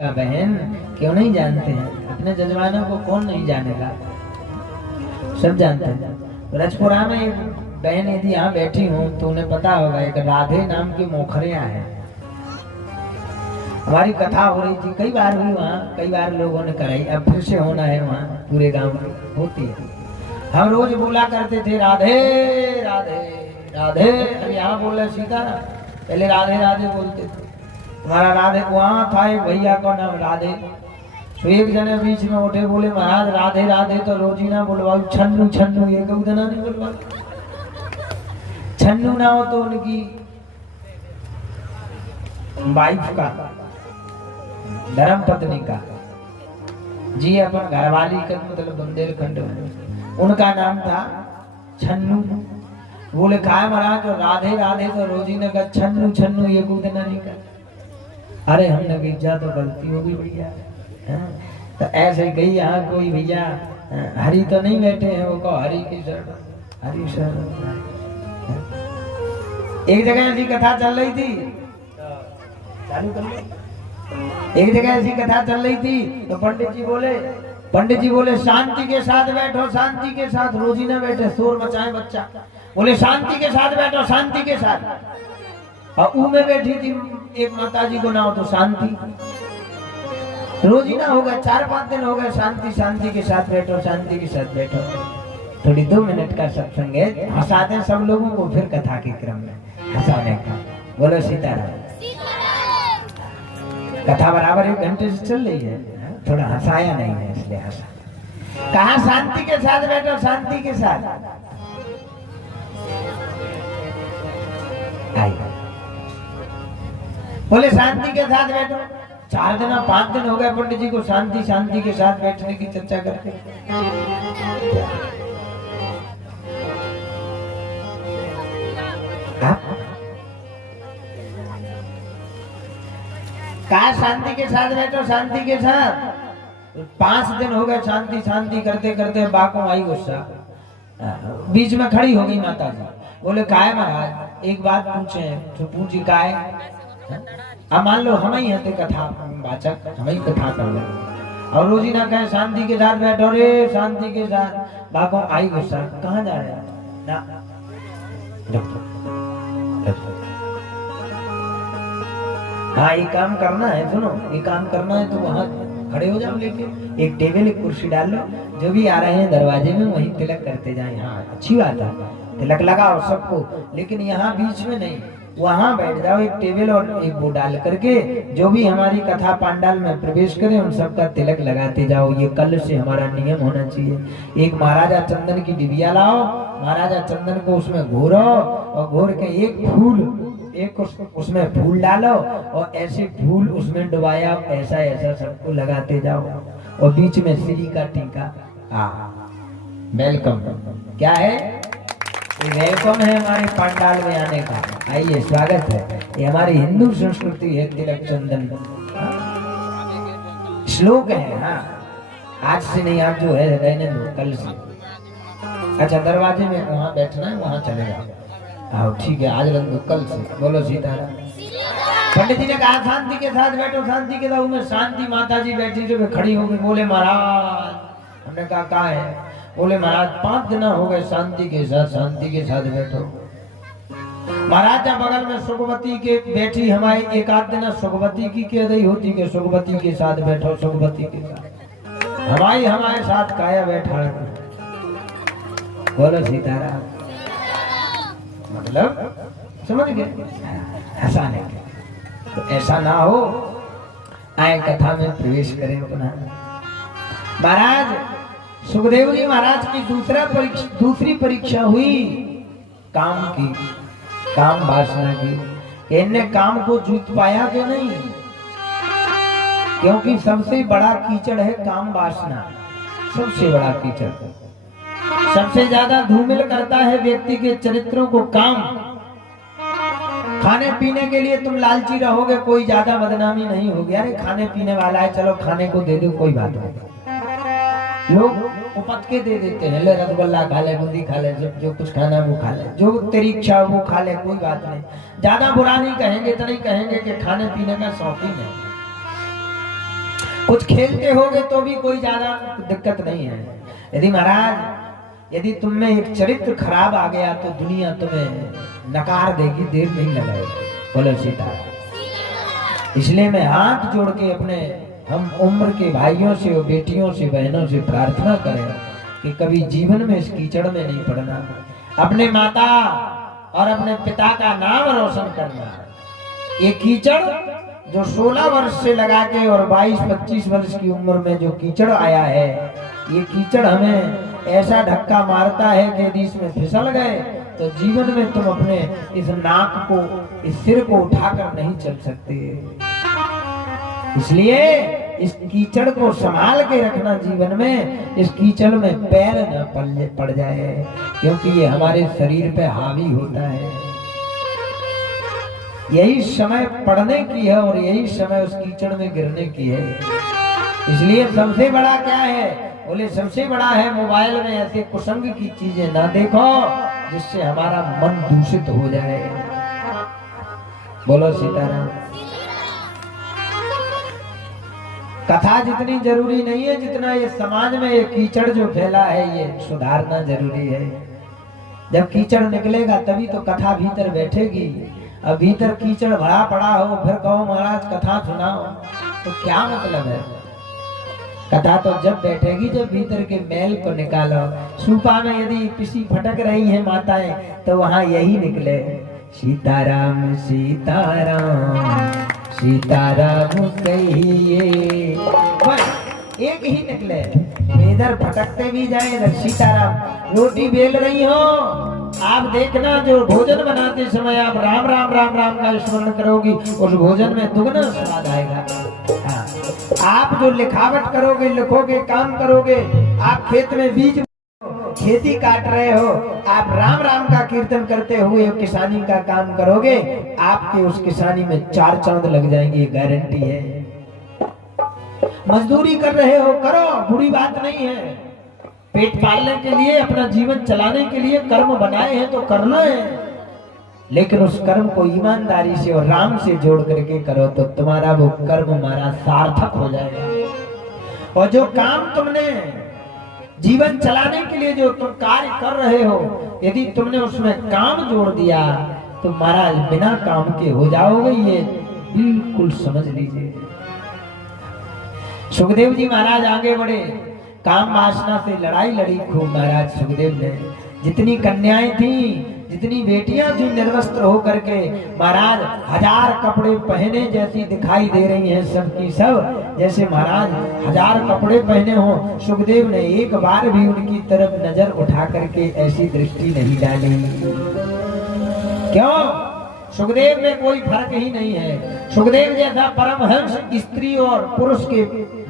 का बहन क्यों नहीं जानते हैं? अपने जजमानों को कौन नहीं जानेगा, सब जानते हैं। रजपुरा में एक बहन यदि यहाँ बैठी हूँ तो उन्हें पता होगा, एक राधे नाम की मोखरिया है। हमारी कथा हो रही थी, कई बार हुई वहाँ, कई बार लोगों ने कराई, अब फिर से होना है वहाँ, पूरे गांव में होती है। हम रोज बोला करते थे राधे राधे राधे। अब यहाँ बोल रहे सीता, पहले राधे राधे बोलते थे। हमारा राधे वहाँ था एक भैया का नाम राधे, तो एक जने बीच में उठे बोले महाराज राधे राधे तो रोजी ना बोलवाओ, छन्नू छन्नू ये कभी देना नहीं बोलवा। छन्नू ना हो तो उनकी वाइफ का, धर्म पत्नी का, जी अपन घरवाली का, मतलब बुंदेलखंड में उनका नाम था छन्नू। बोले खाए महाराज राधे राधे तो रोजी ने कहा छन्नू छन्नू ये कभी देना नहीं कहा। अरे हमने गिरजा तो गलती होगी भैया, तो ऐसे गई यहाँ कोई भैया हरि तो नहीं बैठे हैं, वो कहो हरि की शरण, हरि शरण। एक जगह ऐसी कथा चल रही थी, चालू कर लो। एक जगह ऐसी कथा चल रही थी तो पंडित जी बोले शांति के साथ बैठो, शांति के साथ, रोजी ना बैठे शोर मचाए बच्चा। बोले शांति के साथ बैठो, शांति के साथ। और ऊ में बैठी थी एक माता जी को ना हो तो शांति, रोजी ना हो गए, 4-5 दिन हो गए, शांति शांति के साथ बैठो, शांति के साथ बैठो। थोड़ी 2 मिनट का सत्संग है, हंसाते सब लोगों को, फिर कथा के क्रम में हंसाने का। बोलो सीताराम। कथा बराबर 1 घंटे से चल रही है, थोड़ा हंसाया नहीं है इसलिए हंसा। कहा शांति के साथ बैठो, शांति के साथ। आइए बोले शांति के साथ बैठो। 4 दिन 5 दिन हो गए पंडित जी को शांति शांति के साथ बैठने की चर्चा करते। कहा शांति के साथ बैठो, शांति के साथ। 5 दिन हो गए शांति शांति करते करते, बाको आई गुस्सा, बीच में खड़ी हो गई माता जी। बोले काय महाराज एक बात पूछे, तो पूछी काय। अब मान लो हम ही हैं कथा वाचक, हम ही कथा कर रहे और रोजी ना कहे शांति के साथ बैठो रे, शांति के साथ। बाको आई गुस्सा, कहाँ जा रहे हैं ना, हाँ ये काम करना है, सुनो ये काम करना है तो वहाँ खड़े हो जाओ, लेके एक टेबल एक कुर्सी डाल लो, जो भी आ रहे हैं दरवाजे में वहीं तिलक करते जाएं। हाँ अच्छी बात है, तिलक लगाओ सबको, लेकिन यहाँ बीच में नहीं, वहाँ बैठ जाओ एक टेबल और एक वो डाल करके, जो भी हमारी कथा पांडाल में प्रवेश करें उन सबका तिलक लगाते जाओ। ये कल से हमारा नियम होना चाहिए। एक महाराजा चंदन की डिबिया लाओ, महाराजा चंदन को उसमें घोरो और घोर के एक फूल, एक उसमें फूल डालो और ऐसे फूल उसमें डुबाया, ऐसा ऐसा सबको लगाते जाओ। और बीच में श्री का टीका। वेलकम, क्या है वेलकम है हमारे पंडाल में आने का, आइए स्वागत है। ये हमारी हिंदू संस्कृति है, तिलक चंदन श्लोक है। हाँ आज से नहीं, आप जो है रहने दो, कल से। अच्छा दरवाजे में वहाँ बैठना है, वहाँ चले जाओ। आओ ठीक है, आज रख दो, कल से। बोलो सीताराम। पंडित जी ने कहा शांति के साथ बैठो, शांति के साथ। में शांति माता जी बैठी जो खड़ी हो गई। बोले महाराज, हमने कहा क्या है? बोले महाराज 5 दिन हो गए शांति के साथ, शांति के साथ बैठो। महाराज बगल में सुखवती के बैठी, हमारी 1 आध दिन सुखवती की कह रही होती कि सुखवती के साथ बैठो, सुखवती के साथ। हमारे साथ काया बैठा है। बोलो सीताराम। मतलब समझ गए, हंसाने के। तो ऐसा ना हो, आए कथा में प्रवेश करें अपना। महाराज सुखदेव जी महाराज की दूसरी परीक्षा हुई काम की, काम वासना की। इनने काम को जीत पाया कि नहीं? क्योंकि सबसे बड़ा कीचड़ है काम वासना, सबसे बड़ा कीचड़। सबसे ज्यादा धूमिल करता है व्यक्ति के चरित्रों को काम। खाने पीने के लिए तुम लालची रहोगे, कोई ज्यादा बदनामी नहीं होगी। अरे खाने पीने वाला है, चलो खाने को दे दो, कोई बात नहीं। लोग उपत के दे देते हैं, ले रसगुल्ला खा ले, बूंदी खा ले, जो कुछ खाना वो खा ले, जो तेरी इच्छा वो खा ले, कोई बात नहीं। ज्यादा बुरा नहीं कहेंगे, तो नहीं कहेंगे कि खाने पीने का शौकीन है। कुछ खेलते होगे तो भी कोई ज्यादा दिक्कत नहीं है। यदि महाराज यदि तुम में एक चरित्र खराब आ गया तो दुनिया तुम्हें नकार देगी, देर नहीं लगाएगी। बोलो सीता। इसलिए मैं हाथ जोड़ के अपने हम उम्र के भाइयों से और बेटियों से बहनों से प्रार्थना करें कि कभी जीवन में इस कीचड़ में नहीं पड़ना, अपने माता और अपने पिता का नाम रोशन करना। ये कीचड़ जो 16 वर्ष से लगा के और 22-25 वर्ष की उम्र में जो कीचड़ आया है, ये कीचड़ हमें ऐसा धक्का मारता है कि यदि इसमें फिसल गए तो जीवन में तुम अपने इस नाक को, इस सिर को उठाकर नहीं चल सकते। इसलिए इस कीचड़ को संभाल के रखना जीवन में, इस कीचड़ में पैर न पड़ जाए, क्योंकि ये हमारे शरीर पे हावी होता है। यही समय पढ़ने की है और यही समय उस कीचड़ में गिरने की है। इसलिए सबसे बड़ा क्या है? बोले सबसे बड़ा है मोबाइल में ऐसे कुसंग की चीजें ना देखो जिससे हमारा मन दूषित हो जाए। बोलो सीताराम। कथा जितनी जरूरी नहीं है जितना ये समाज में ये कीचड़ जो फैला है ये सुधारना जरूरी है। जब कीचड़ निकलेगा तभी तो कथा भीतर बैठेगी। अब भीतर कीचड़ भरा पड़ा हो फिर कहो महाराज कथा सुनाओ, तो क्या मतलब है? कथा तो जब बैठेगी जब भीतर के मैल को निकालो। सूपा में यदि किसी फटक रही है माताएं तो वहां यही निकले, सीताराम सीताराम सीताराम कहिए, बस एक ही निकले। इधर भटकते भी जाए इधर सीताराम। रोटी बेल रही हो आप देखना, जो भोजन बनाते समय आप राम राम राम राम का स्मरण करोगी उस भोजन में दुगना स्वाद आएगा। हाँ। आप जो लिखावट करोगे, लिखोगे, काम करोगे, आप खेत में बीज खेती काट रहे हो, आप राम राम का कीर्तन करते हुए किसानी का काम करोगे, आपके उस किसानी में 4 चांद लग जाएंगे, ये गारंटी है। मजदूरी कर रहे हो करो, बुरी बात नहीं है। पेट पालने के लिए, अपना जीवन चलाने के लिए कर्म बनाए हैं तो करना है, लेकिन उस कर्म को ईमानदारी से और राम से जोड़ करके करो तो तुम्हारा वो कर्म हमारा सार्थक हो जाएगा। और जो काम तुमने जीवन चलाने के लिए जो तुम कार्य कर रहे हो, यदि तुमने उसमें काम जोड़ दिया तो महाराज बिना काम के हो जाओगे, ये बिल्कुल समझ लीजिए। सुखदेव जी महाराज आगे बढ़े, काम वासना से लड़ाई लड़ी खूब महाराज सुखदेव ने। जितनी कन्याएं थी, जितनी बेटियां जो निर्वस्त्र होकर के महाराज 1000 कपड़े पहने जैसी दिखाई दे रही हैं, सबकी सब जैसे महाराज 1000 कपड़े पहने हो। सुखदेव ने एक बार भी उनकी तरफ नजर उठा करके ऐसी दृष्टि नहीं डाली। क्यों? सुखदेव में कोई फर्क ही नहीं है। सुखदेव जैसा परमहंस स्त्री और पुरुष के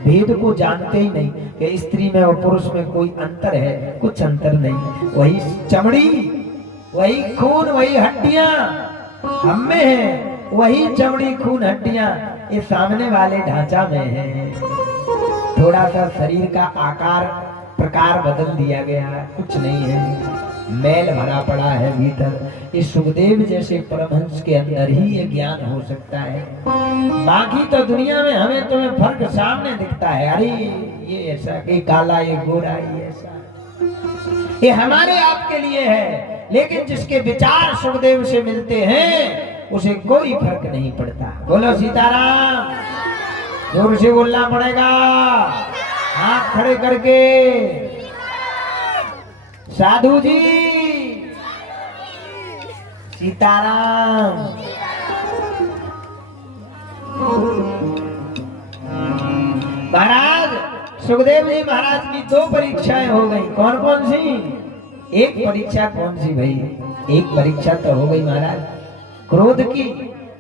भेद को जानते ही नहीं कि स्त्री में और पुरुष में कोई अंतर है, कुछ अंतर नहीं। वही चमड़ी, वही खून, वही हड्डियां हम में है, वही चमड़ी खून हड्डियां ये सामने वाले ढांचा में है। थोड़ा सा शरीर का आकार प्रकार बदल दिया गया, कुछ नहीं है। मैल भरा पड़ा है भीतर। इस सुखदेव जैसे परमहंस के अंदर ही ये ज्ञान हो सकता है। बाकी तो दुनिया में हमें तुम्हें फर्क सामने दिखता है, अरे ये ऐसा, ये काला, ये गोरा, ये ऐसा, ये हमारे आपके लिए है। लेकिन जिसके विचार सुखदेव से मिलते हैं उसे कोई फर्क नहीं पड़ता। बोलो सीताराम। जोर से बोलना पड़ेगा, हाथ खड़े करके। साधु जी सीताराम। महाराज सुखदेव जी महाराज की 2 परीक्षाएं हो गई। कौन कौन सी? एक परीक्षा कौन सी भाई? एक परीक्षा तो हो गई महाराज क्रोध की,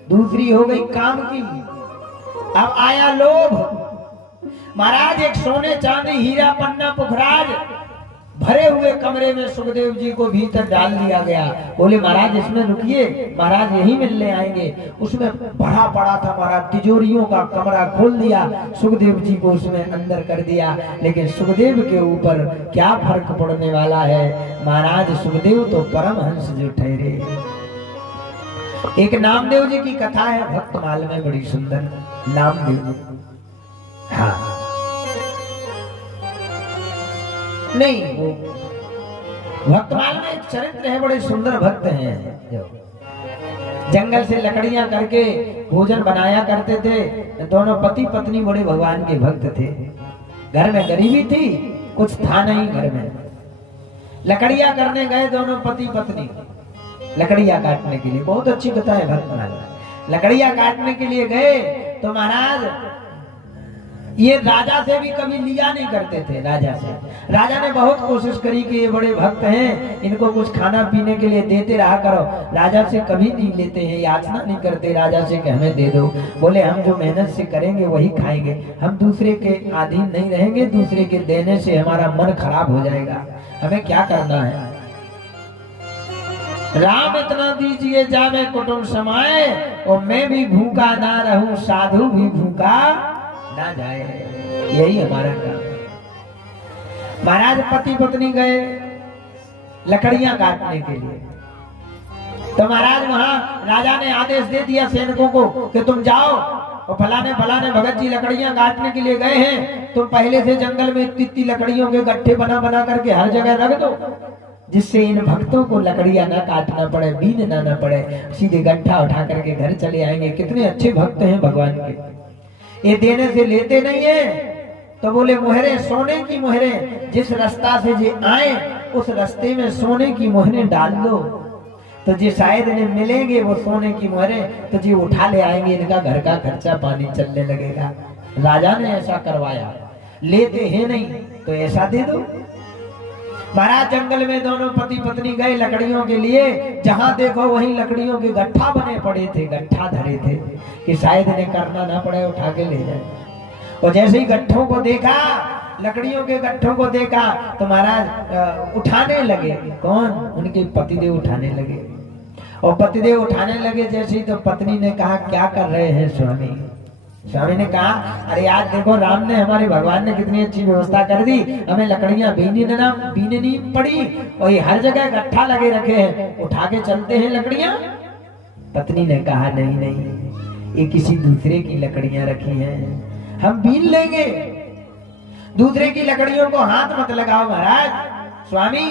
दूसरी हो गई काम की। अब आया लोभ। महाराज एक सोने चांदी हीरा पन्ना पुखराज भरे हुए कमरे में सुखदेव जी को भीतर डाल दिया गया। बोले महाराज इसमें रुकिए, महाराज यही मिलने आएंगे। उसमें भरा पड़ा था महाराज, तिजोरियों का कमरा खोल दिया, सुखदेव जी को उसमें अंदर कर दिया। लेकिन सुखदेव के ऊपर क्या फर्क पड़ने वाला है महाराज? सुखदेव तो परमहंस जो ठहरे। एक नामदेव जी की कथा है भक्तमाल में, बड़ी सुंदर। नामदेव, हाँ नहीं, वो भक्तमाल में एक चरित्र है, बड़े सुंदर भक्त हैं जो जंगल से लकड़ियां करके भोजन बनाया करते थे। दोनों पति पत्नी बड़े भगवान के भक्त थे। घर में गरीबी थी, कुछ था नहीं घर में। लकड़ियां करने गए दोनों पति पत्नी, लकड़ियां काटने के लिए। बहुत अच्छी कथा है भक्तमाल। लकड़ियां काटने के लिए गए तो महाराज ये राजा से भी कभी लिया नहीं करते थे। राजा ने बहुत कोशिश करी कि ये बड़े भक्त हैं, इनको कुछ खाना पीने के लिए देते रहा करो। राजा से कभी नहीं लेते हैं, याचना नहीं करते राजा से कि हमें दे दो। बोले हम जो मेहनत से करेंगे वही खाएंगे, हम दूसरे के अधीन नहीं रहेंगे, दूसरे के देने से हमारा मन खराब हो जाएगा, हमें क्या करना है। राम इतना दीजिए जामे कुटुंब समाए, और मैं भी भूखा ना रहूं, साधु भी भूखा ना जाए। यही हमारा काम। महाराज पति पत्नी गए लकड़ियां काटने के लिए, तो महाराज वहां राजा ने आदेश दे दिया सैनिकों को कि तुम जाओ और फलाने फलाने भगत जी लकड़ियां काटने के लिए गए हैं, तुम पहले से जंगल में इतनी लकड़ियों के गट्ठे बना बना करके हर जगह रख दो, जिससे इन भक्तों को लकड़ियां ना काटना पड़े, बीनना ना पड़े, सीधे गट्ठा उठा करके घर चले आएंगे। कितने अच्छे भक्त हैं भगवान के, ये देने से लेते नहीं है। तो बोले मोहरे, सोने की मोहरे, जिस रास्ता से जे आए उस रास्ते में सोने की मोहरे डाल दो, तो जे शायद इन्हें मिलेंगे वो सोने की मोहरे, तो जी उठा ले आएंगे, इनका घर का खर्चा पानी चलने लगेगा। राजा ने ऐसा करवाया, लेते हैं नहीं तो ऐसा दे दो। महाराज जंगल में दोनों पति पत्नी गए लकड़ियों के लिए, जहां देखो वहीं लकड़ियों के गट्ठा बने पड़े थे, गट्ठा धरे थे कि शायद इन्हें करना ना पड़े, उठा के ले जाए। और जैसे ही गट्ठों को देखा, लकड़ियों के गट्ठों को देखा, तो महाराज उठाने लगे। कौन? उनके पतिदेव उठाने लगे। और पतिदेव उठाने लगे जैसे ही, तो पत्नी ने कहा क्या कर रहे हैं स्वामी? स्वामी ने कहा अरे यार देखो, राम ने, हमारे भगवान ने कितनी अच्छी व्यवस्था कर दी, हमें लकड़ियां बीनने नहीं पड़ी, और ये हर जगह गट्ठा लगे रखे हैं, उठा के चलते हैं लकड़ियां। पत्नी ने कहा नहीं नहीं, ये किसी दूसरे की लकड़ियां रखी हैं, हम बीन लेंगे, दूसरे की लकड़ियों को हाथ मत लगाओ महाराज। स्वामी,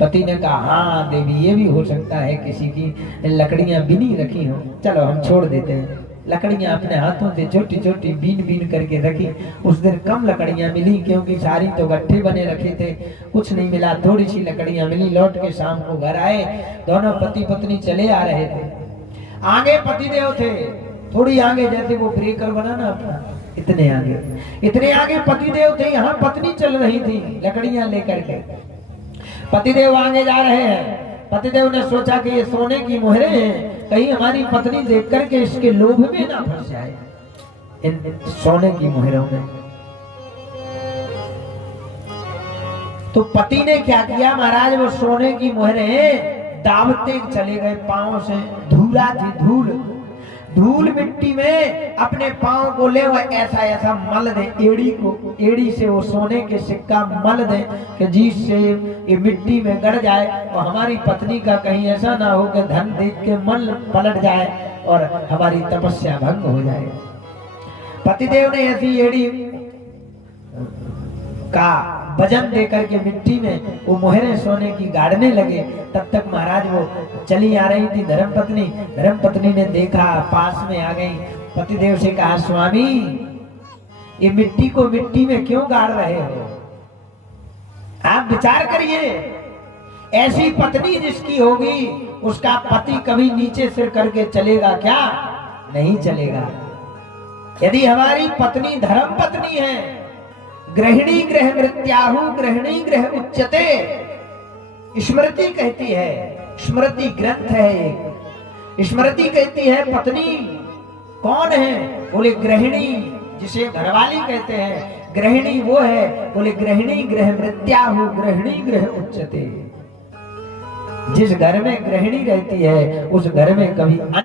पति ने कहा हाँ देवी, ये भी हो सकता है किसी की लकड़ियां बिनी रखी हो, चलो हम छोड़ देते हैं। लकड़ियां अपने हाथों से छोटी छोटी बीन बीन करके रखी। उस दिन कम लकड़ियां मिली, क्योंकि सारी तो गट्ठे बने रखे थे, कुछ नहीं मिला, थोड़ी सी लकड़ियां मिली। लौट के शाम को घर आए, दोनों पति पत्नी चले आ रहे थे। आगे पतिदेव थे, थोड़ी आगे, जैसे वो ब्रेकर बना ना अपना, इतने आगे पतिदेव थे, यहाँ पत्नी चल रही थी लकड़ियां लेकर के। पतिदेव आगे जा रहे हैं। पतिदेव ने सोचा कि ये सोने की मोहरे हैं, कहीं हमारी पत्नी देख करके इसके लोभ में ना फंस जाए, इन सोने की मोहरों में। तो पति ने क्या किया महाराज, वो सोने की मोहरें दावते चले गए पांव से। धूला थी, धूल मिट्टी में अपने पांव को ले, वो ऐसा ऐसा मल दे, एड़ी से वो सोने के सिक्का मल दे कि जिससे ये मिट्टी में गड़ जाए, और हमारी पत्नी का कहीं ऐसा ना हो कि धन देख के मन पलट जाए और हमारी तपस्या भंग हो जाए। पतिदेव ने ऐसी एड़ी का वजन देकर के मिट्टी में वो मोहरे सोने की गाड़ने लगे। तब तक महाराज वो चली आ रही थी धर्म पत्नी ने देखा, पास में आ गई। पतिदेव से कहा स्वामी, ये मिट्टी को मिट्टी में क्यों गाड़ रहे हो? आप विचार करिए, ऐसी पत्नी जिसकी होगी उसका पति कभी नीचे सिर करके चलेगा क्या? नहीं चलेगा। यदि हमारी पत्नी धर्म पत्नी है, गृहिणी गृह मृत्याहु गृहिणी गृह उच्यते, स्मृति कहती है, स्मृति ग्रंथ है एक, स्मृति कहती है पत्नी कौन है? बोले गृहिणी, जिसे घरवाली कहते हैं, गृहिणी वो है। बोले गृहिणी गृह मृत्याहु गृहिणी गृह उच्यते, जिस घर में गृहिणी रहती है उस घर में कभी